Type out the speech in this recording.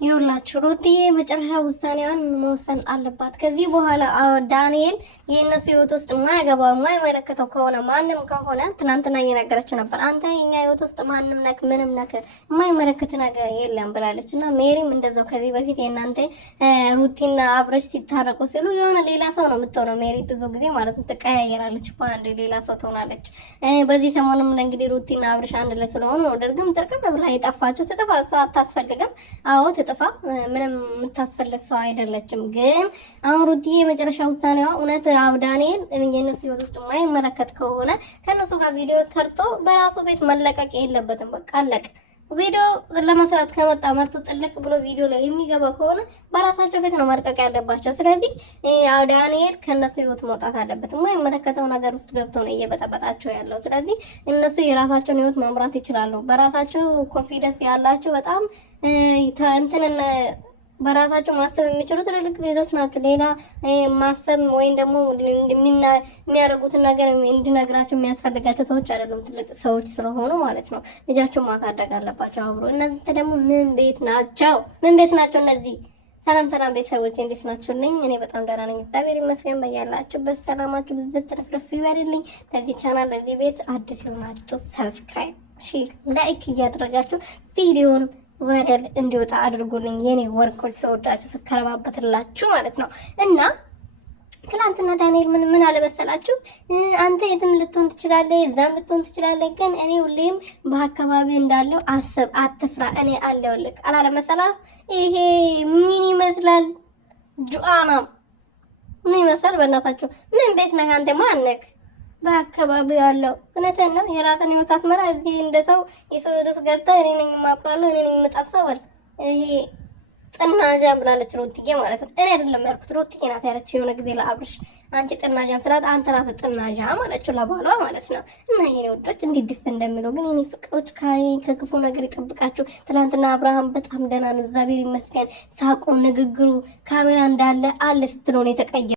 ይኸውላችሁ ሩትዬ መጨረሻ ውሳኔዋን መወሰን አለባት። ከዚህ በኋላ ዳንኤል የእነሱ ህይወት ውስጥ የማያገባው የማይመለከተው ከሆነ ማንም ከሆነ ትናንትና እየነገረችው ነበር። አንተ የኛ ህይወት ውስጥ ማንም ነክ ምንም ነክ የማይመለከት ነገር የለም ብላለች። እና ሜሪም እንደዛው ከዚህ በፊት የእናንተ ሩቲና አብረሽ ሲታረቁ ሲሉ የሆነ ሌላ ሰው ነው የምትሆነው። ሜሪ ብዙ ጊዜ ማለት ነው ትቀያየራለች፣ በአንድ ሌላ ሰው ትሆናለች። በዚህ ሰሞኑም እንግዲህ ሩቲና አብረሽ አንድ ላይ ስለሆኑ ድርግም ጥርቅም ብላ የጠፋችሁ ትጥፋ፣ ሰው አታስፈልግም። አዎ ትጥፋ፣ ምንም የምታስፈልግ ሰው አይደለችም። ግን አሁን ሩትዬ የመጨረሻ ውሳኔዋ እውነት ዳንኤል የነሱ ህይወት ውስጥ የማይመለከት ከሆነ ከነሱ ጋር ቪዲዮ ሰርቶ በራሱ ቤት መለቀቅ የለበትም። በቃ አለቀ። ቪዲዮ ለመስራት ከመጣ መጥቶ ጥልቅ ብሎ ቪዲዮ ላይ የሚገባ ከሆነ በራሳቸው ቤት ነው መልቀቅ ያለባቸው። ስለዚህ ዳንኤል ከነሱ ህይወት መውጣት አለበት። የማይመለከተው ነገር ውስጥ ገብቶ ነው እየበጠበጣቸው ያለው። ስለዚህ እነሱ የራሳቸውን ህይወት መምራት ይችላሉ። በራሳቸው ኮንፊደንስ ያላቸው በጣም እንትን በራሳቸው ማሰብ የሚችሉ ትልልቅ ልጆች ናቸው። ሌላ ማሰብ ወይም ደግሞ የሚያደርጉትን ነገር እንዲነግራቸው የሚያስፈልጋቸው ሰዎች አይደሉም። ትልቅ ሰዎች ስለሆኑ ማለት ነው ልጃቸው ማሳደግ አለባቸው አብሮ። እነዚህ ደግሞ ምን ቤት ናቸው? ምን ቤት ናቸው እነዚህ? ሰላም ሰላም ቤተሰቦች እንዴት ናችሁልኝ? እኔ በጣም ደህና ነኝ፣ እግዚአብሔር ይመስገን። በያላችሁበት ሰላማችሁ ብዝት ትርፍርፍ ይበልልኝ። ለዚህ ቻናል ለዚህ ቤት አዲስ የሆናችሁ ሰብስክራይብ፣ ሼር፣ ላይክ እያደረጋችሁ ቪዲዮን ወረድ እንዲወጣ አድርጉልኝ። የኔ ወርቆች ሰውዳችሁ ስከረባበትላችሁ ማለት ነው። እና ትናንትና ዳንኤል ምን አለመሰላችሁ? አንተ የትም ልትሆን ትችላለህ፣ እዛም ልትሆን ትችላለህ፣ ግን እኔ ሁሌም በአካባቢ እንዳለው አስብ፣ አትፍራ፣ እኔ አለሁልህ አላለመሰላ? ይሄ ምን ይመስላል? ጁአና ምን ይመስላል? በእናታችሁ ምን ቤት ነህ አንተ? ማነክ? በአካባቢው ያለው እውነትን ነው። የራስን ህይወት አትመራ። እዚህ እንደ ሰው የሰው ህይወት ገብታ እኔ ነኝ የማቁላለሁ እኔ ነኝ የምጠብሰው በል። ይሄ ጥናዣም ብላለች ሩትዬ ማለት ነው። እኔ አይደለም ያልኩት ሩትዬ ናት ያለችው የሆነ ጊዜ ለአብርሽ። አንቺ ጥናዣም ስላት አንተ ራስህ ጥናዣም አለችው ለባሏ ማለት ነው። እና የኔ ወዶች እንዴት ደስ እንደሚለው ግን የኔ ፍቅሮች ከክፉ ነገር ይጠብቃችሁ። ትናንትና አብርሃም በጣም ደህና ነው እግዚአብሔር ይመስገን። ሳቁ፣ ንግግሩ ካሜራ እንዳለ አለ ስትለው ነው የተቀየረው።